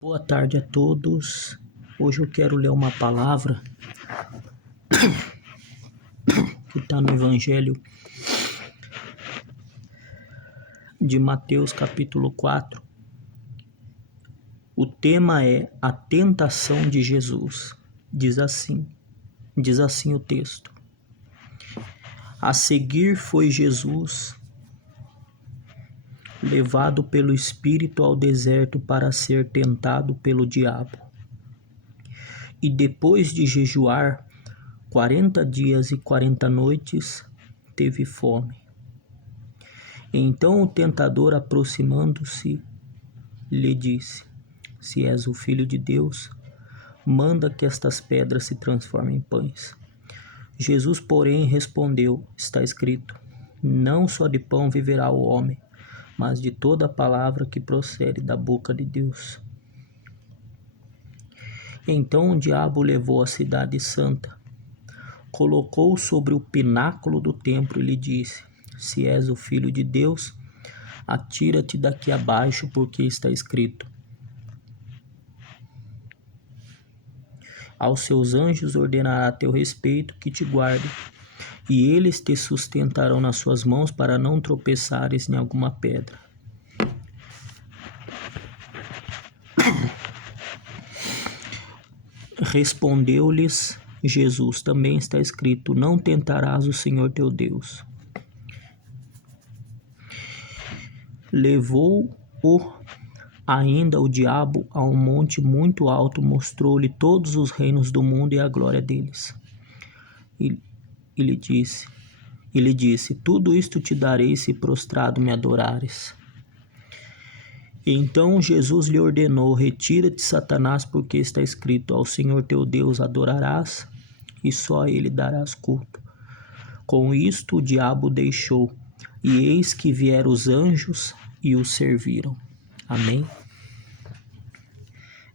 Boa tarde a todos. Hoje eu quero ler uma palavra que está no Evangelho de Mateus, capítulo 4. O tema é a tentação de Jesus. Diz assim o texto. A seguir foi Jesus levado pelo Espírito ao deserto para ser tentado pelo diabo. E depois de jejuar 40 dias e 40 noites, teve fome. Então o tentador, aproximando-se, lhe disse: Se és o Filho de Deus, manda que estas pedras se transformem em pães. Jesus, porém, respondeu: Está escrito: Não só de pão viverá o homem, mas de toda a palavra que procede da boca de Deus. Então o diabo levou a cidade santa, colocou-o sobre o pináculo do templo e lhe disse: Se és o Filho de Deus, atira-te daqui abaixo, porque está escrito: Aos seus anjos ordenará a teu respeito que te guardem, e eles te sustentarão nas suas mãos para não tropeçares em alguma pedra. Respondeu-lhes Jesus: Também está escrito: Não tentarás o Senhor teu Deus. Levou-o ainda o diabo a um monte muito alto, mostrou-lhe todos os reinos do mundo e a glória deles. E lhe disse: Tudo isto te darei se prostrado me adorares. Então Jesus lhe ordenou: Retira-te, Satanás, porque está escrito: Ao Senhor teu Deus adorarás, e só a ele darás culto. Com isto o diabo deixou, e eis que vieram os anjos e o serviram. Amém?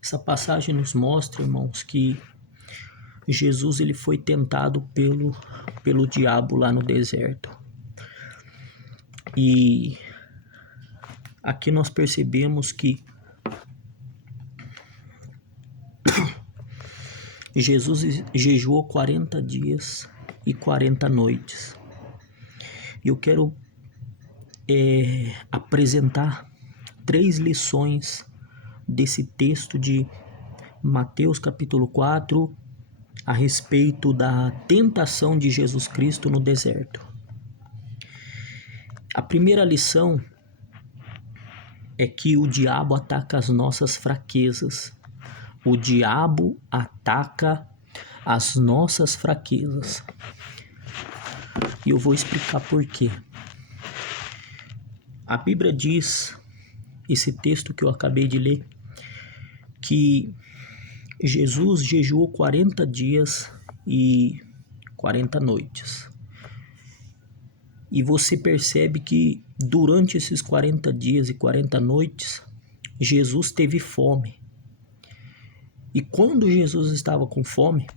Essa passagem nos mostra, irmãos, que Jesus ele foi tentado pelo diabo lá no deserto. E aqui nós percebemos que Jesus jejuou 40 dias e 40 noites. E eu quero apresentar 3 lições desse texto de Mateus capítulo 4 a respeito da tentação de Jesus Cristo no deserto. A primeira lição é que o diabo ataca as nossas fraquezas. O diabo ataca as nossas fraquezas. E eu vou explicar por quê. A Bíblia diz, esse texto que eu acabei de ler, que Jesus jejuou 40 dias e 40 noites. E você percebe que durante esses 40 dias e 40 noites, Jesus teve fome. E quando Jesus estava com fome,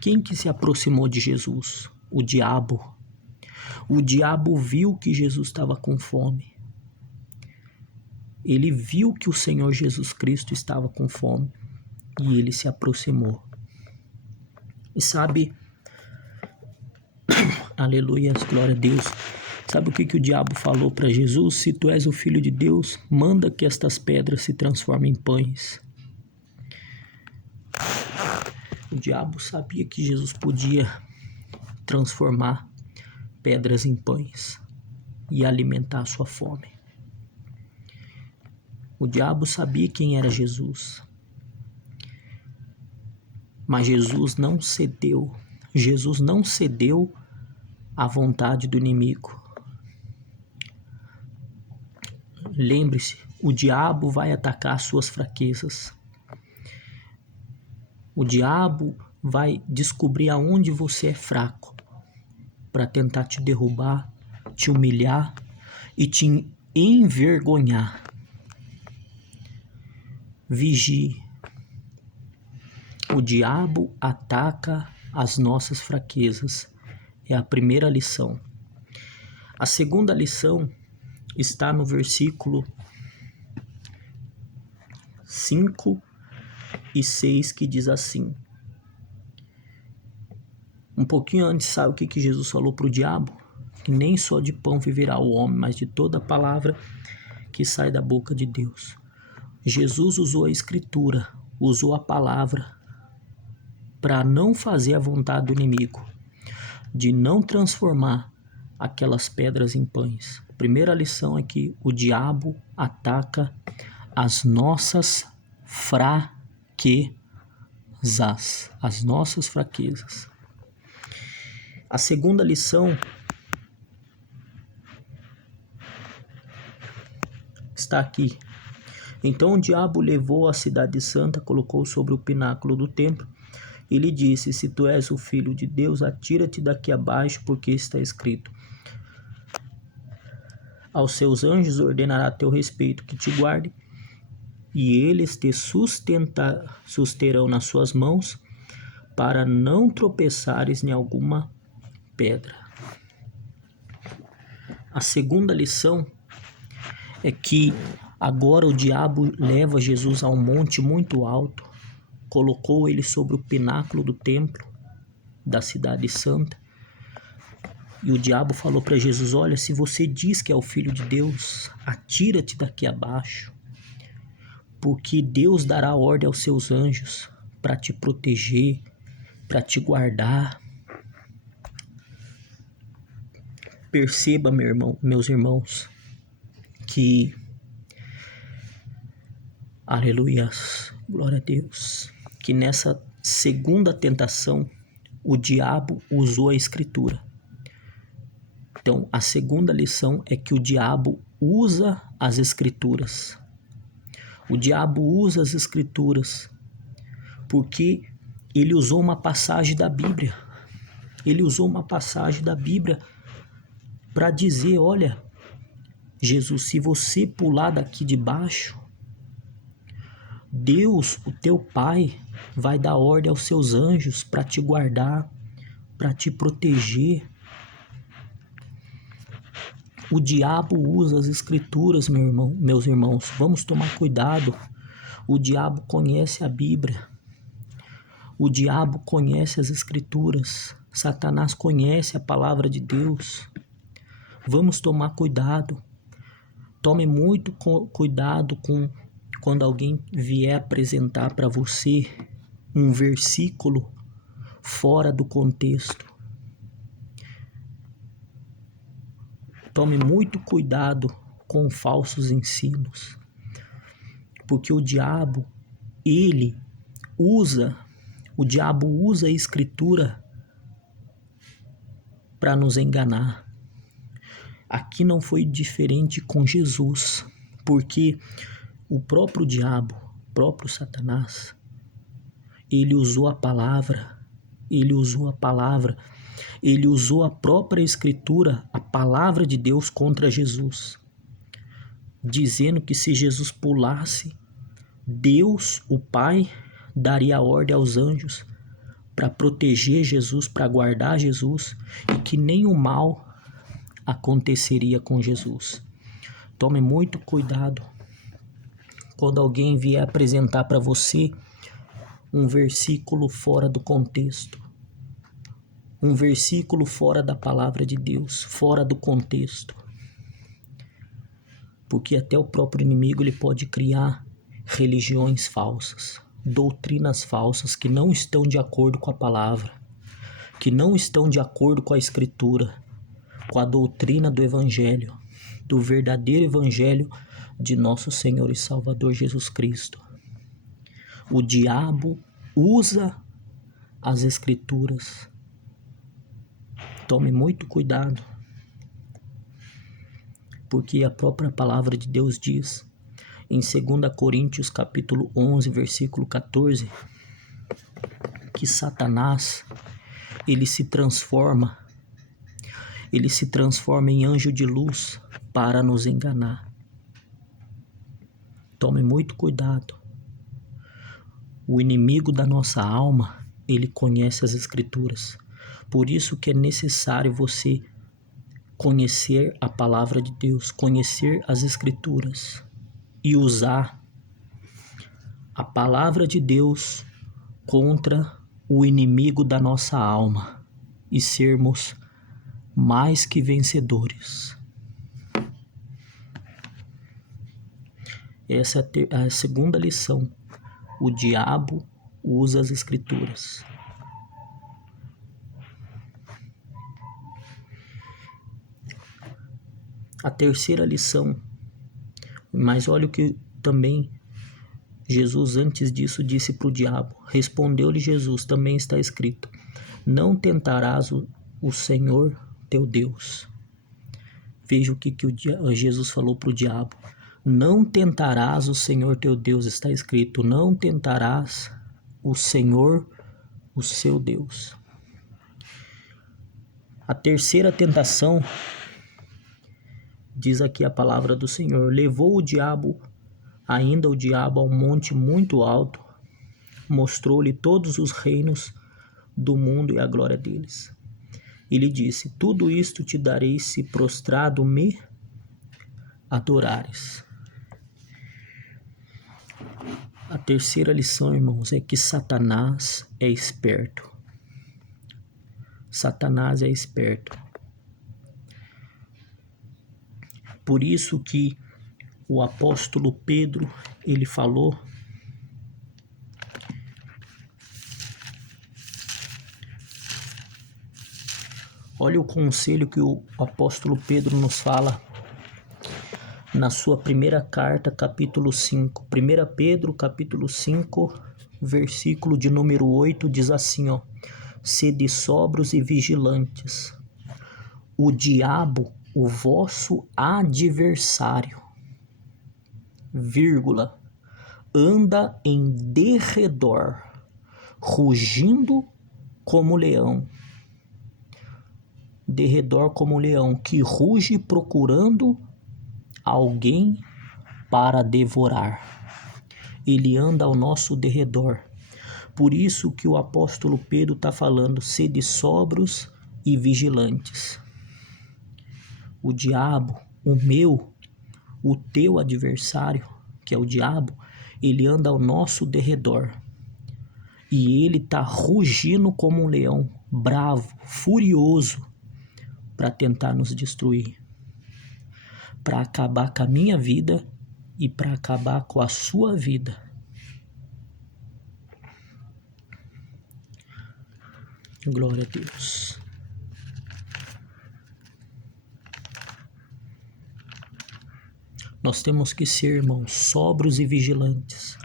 quem que se aproximou de Jesus? O diabo. O diabo viu que Jesus estava com fome. Ele viu que o Senhor Jesus Cristo estava com fome e ele se aproximou. E sabe, aleluia, glória a Deus. Sabe o que o diabo falou para Jesus? Se tu és o Filho de Deus, manda que estas pedras se transformem em pães. O diabo sabia que Jesus podia transformar pedras em pães e alimentar a sua fome. O diabo sabia quem era Jesus. Mas Jesus não cedeu. Jesus não cedeu à vontade do inimigo. Lembre-se, o diabo vai atacar as suas fraquezas. O diabo vai descobrir aonde você é fraco para tentar te derrubar, te humilhar e te envergonhar. Vigie. O diabo ataca as nossas fraquezas. É a primeira lição. A segunda lição está no versículo 5 e 6, que diz assim. Um pouquinho antes, sabe o que Jesus falou para o diabo? Que nem só de pão viverá o homem, mas de toda a palavra que sai da boca de Deus. Jesus usou a escritura, usou a palavra para não fazer a vontade do inimigo, de não transformar aquelas pedras em pães. A primeira lição é que o diabo ataca as nossas fraquezas, as nossas fraquezas. A segunda lição está aqui. Então o diabo levou a cidade santa, colocou sobre o pináculo do templo e lhe disse: se tu és o filho de Deus, atira-te daqui abaixo, porque está escrito: aos seus anjos ordenará a teu respeito que te guardem, e eles te susterão nas suas mãos, para não tropeçares em alguma pedra. A segunda lição é que agora o diabo leva Jesus a um monte muito alto, colocou ele sobre o pináculo do templo da cidade santa, e o diabo falou para Jesus: olha, se você diz que é o filho de Deus, atira-te daqui abaixo, porque Deus dará ordem aos seus anjos para te proteger, para te guardar. Perceba, meus irmãos, que, aleluias, glória a Deus, que nessa segunda tentação o diabo usou a escritura. Então, a segunda lição é que o diabo usa as escrituras. O diabo usa as escrituras porque ele usou uma passagem da Bíblia. Ele usou uma passagem da Bíblia para dizer: olha, Jesus, se você pular daqui de baixo, Deus, o teu Pai, vai dar ordem aos seus anjos para te guardar, para te proteger. O diabo usa as escrituras, meus irmãos. Vamos tomar cuidado. O diabo conhece a Bíblia. O diabo conhece as escrituras. Satanás conhece a palavra de Deus. Vamos tomar cuidado. Tome muito cuidado com quando alguém vier apresentar para você um versículo fora do contexto. Tome muito cuidado com falsos ensinos, porque o diabo usa a escritura para nos enganar. Aqui não foi diferente com Jesus, porque o próprio diabo, o próprio Satanás, ele usou a palavra, ele usou a própria escritura, a palavra de Deus, contra Jesus, dizendo que se Jesus pulasse, Deus, o Pai, daria ordem aos anjos para proteger Jesus, para guardar Jesus, e que nenhum mal aconteceria com Jesus. Tome muito cuidado quando alguém vier apresentar para você um versículo fora do contexto, um versículo fora da palavra de Deus, fora do contexto. Porque até o próprio inimigo ele pode criar religiões falsas, doutrinas falsas que não estão de acordo com a palavra, que não estão de acordo com a escritura, com a doutrina do evangelho, do verdadeiro evangelho de nosso Senhor e Salvador Jesus Cristo. O diabo usa as escrituras. Tome muito cuidado, porque a própria palavra de Deus diz em 2 Coríntios capítulo 11, versículo 14, que Satanás, ele se transforma em anjo de luz para nos enganar. Tome muito cuidado. O inimigo da nossa alma, ele conhece as escrituras. Por isso que é necessário você conhecer a palavra de Deus, conhecer as escrituras e usar a palavra de Deus contra o inimigo da nossa alma e sermos mais que vencedores. Essa é a segunda lição. O diabo usa as escrituras. A terceira lição. Mas olha o que também Jesus antes disso disse para o diabo. Respondeu-lhe Jesus, também está escrito: não tentarás o Senhor teu Deus. Veja o que Jesus falou para o diabo. Não tentarás o Senhor teu Deus, está escrito. Não tentarás o Senhor, o seu Deus. A terceira tentação, diz aqui a palavra do Senhor, levou o diabo a um monte muito alto, mostrou-lhe todos os reinos do mundo e a glória deles. E lhe disse: tudo isto te darei se prostrado me adorares. A terceira lição, irmãos, é que Satanás é esperto. Satanás é esperto. Por isso que o apóstolo Pedro, ele falou, olha o conselho que o apóstolo Pedro nos fala na sua primeira carta, capítulo 5. 1 Pedro, capítulo 5, versículo de número 8, diz assim, ó: sede sóbrios e vigilantes. O diabo, o vosso adversário, vírgula, anda em derredor, rugindo como leão. Derredor como leão, que ruge procurando alguém para devorar. Ele anda ao nosso derredor. Por isso que o apóstolo Pedro está falando, sede sóbrios e vigilantes. O diabo, o teu adversário, que é o diabo, ele anda ao nosso derredor. E ele está rugindo como um leão, bravo, furioso, para tentar nos destruir, para acabar com a minha vida e para acabar com a sua vida. Glória a Deus. Nós temos que ser, irmãos, sóbrios e vigilantes.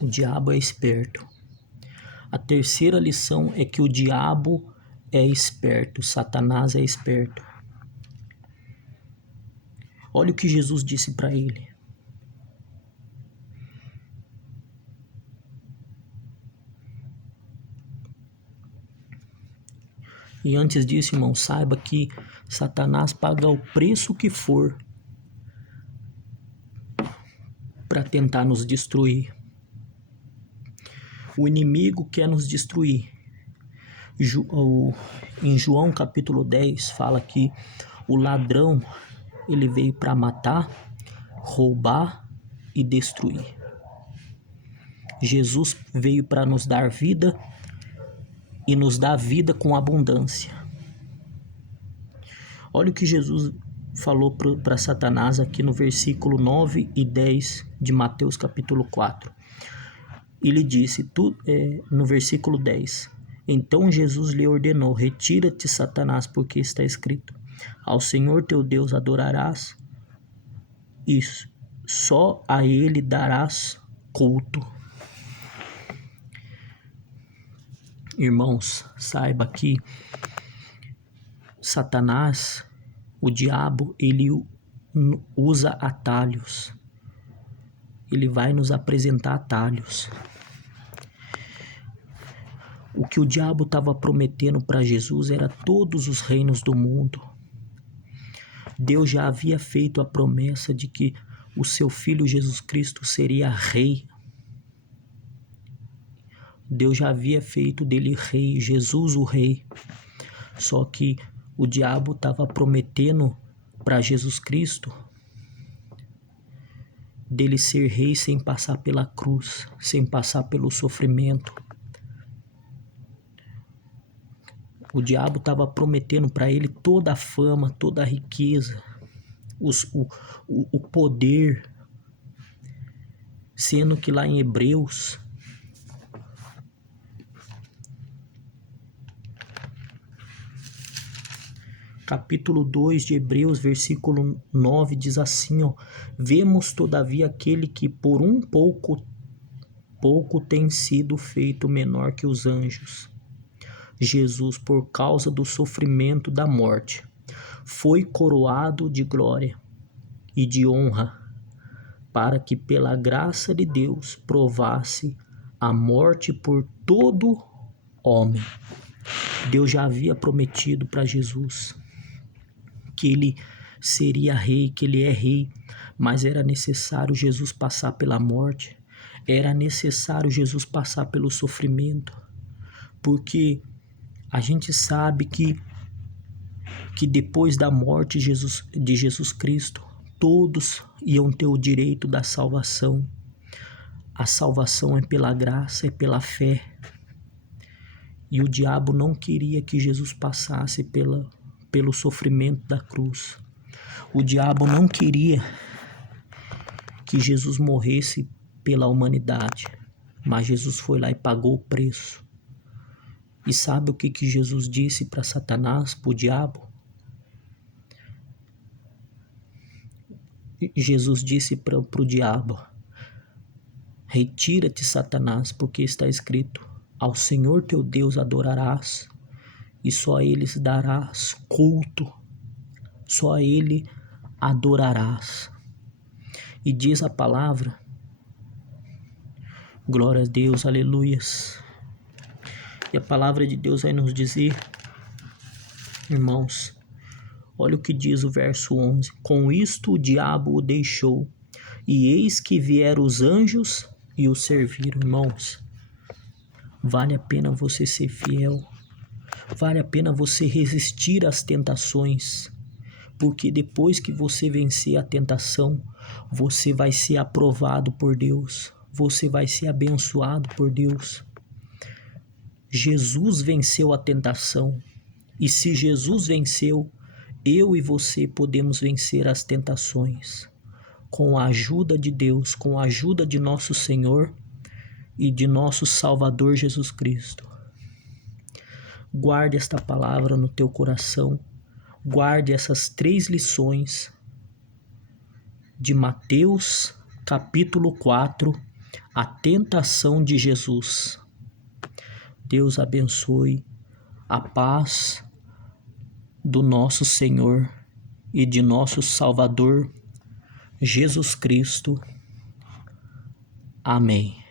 O diabo é esperto. A terceira lição é que o diabo é esperto, Satanás é esperto. Olha o que Jesus disse para ele. E antes disso, irmão, saiba que Satanás paga o preço que for para tentar nos destruir. O inimigo quer nos destruir. Em João capítulo 10 fala que o ladrão, ele veio para matar, roubar e destruir. Jesus veio para nos dar vida e nos dar vida com abundância. Olha o que Jesus falou para Satanás aqui no versículo 9 e 10 de Mateus capítulo 4. Ele disse, no versículo 10, então Jesus lhe ordenou, retira-te, Satanás, porque está escrito, ao Senhor teu Deus adorarás, e só a ele darás culto. Irmãos, saiba que Satanás, o diabo, ele usa atalhos. Ele vai nos apresentar atalhos. O que o diabo estava prometendo para Jesus era todos os reinos do mundo. Deus já havia feito a promessa de que o seu filho Jesus Cristo seria rei. Deus já havia feito dele rei, Jesus o rei. Só que o diabo estava prometendo para Jesus Cristo dele ser rei sem passar pela cruz, sem passar pelo sofrimento. O diabo estava prometendo para ele toda a fama, toda a riqueza, o poder, sendo que lá em Hebreus, capítulo 2 de Hebreus, versículo 9, diz assim, ó: vemos todavia aquele que por um pouco tem sido feito menor que os anjos. Jesus, por causa do sofrimento da morte, foi coroado de glória e de honra, para que pela graça de Deus provasse a morte por todo homem. Deus já havia prometido para Jesus que ele seria rei, que ele é rei, mas era necessário Jesus passar pela morte, era necessário Jesus passar pelo sofrimento, porque a gente sabe que depois da morte de Jesus Cristo, todos iam ter o direito da salvação. A salvação é pela graça, é pela fé. E o diabo não queria que Jesus passasse pelo sofrimento da cruz. O diabo não queria que Jesus morresse pela humanidade, mas Jesus foi lá e pagou o preço. E sabe o que Jesus disse para Satanás, para o diabo? Jesus disse para o diabo: retira-te, Satanás, porque está escrito: ao Senhor teu Deus adorarás, e só a Ele darás culto, só a Ele adorarás. E diz a palavra, glória a Deus, aleluias. E a palavra de Deus vai nos dizer, irmãos, olha o que diz o verso 11: com isto o diabo o deixou, e eis que vieram os anjos e o serviram. Irmãos, vale a pena você ser fiel, vale a pena você resistir às tentações, porque depois que você vencer a tentação, você vai ser aprovado por Deus, você vai ser abençoado por Deus. Jesus venceu a tentação, e se Jesus venceu, eu e você podemos vencer as tentações, com a ajuda de Deus, com a ajuda de nosso Senhor e de nosso Salvador Jesus Cristo. Guarde esta palavra no teu coração, guarde essas 3 lições de Mateus capítulo 4, a tentação de Jesus. Deus abençoe, a paz do nosso Senhor e de nosso Salvador Jesus Cristo. Amém.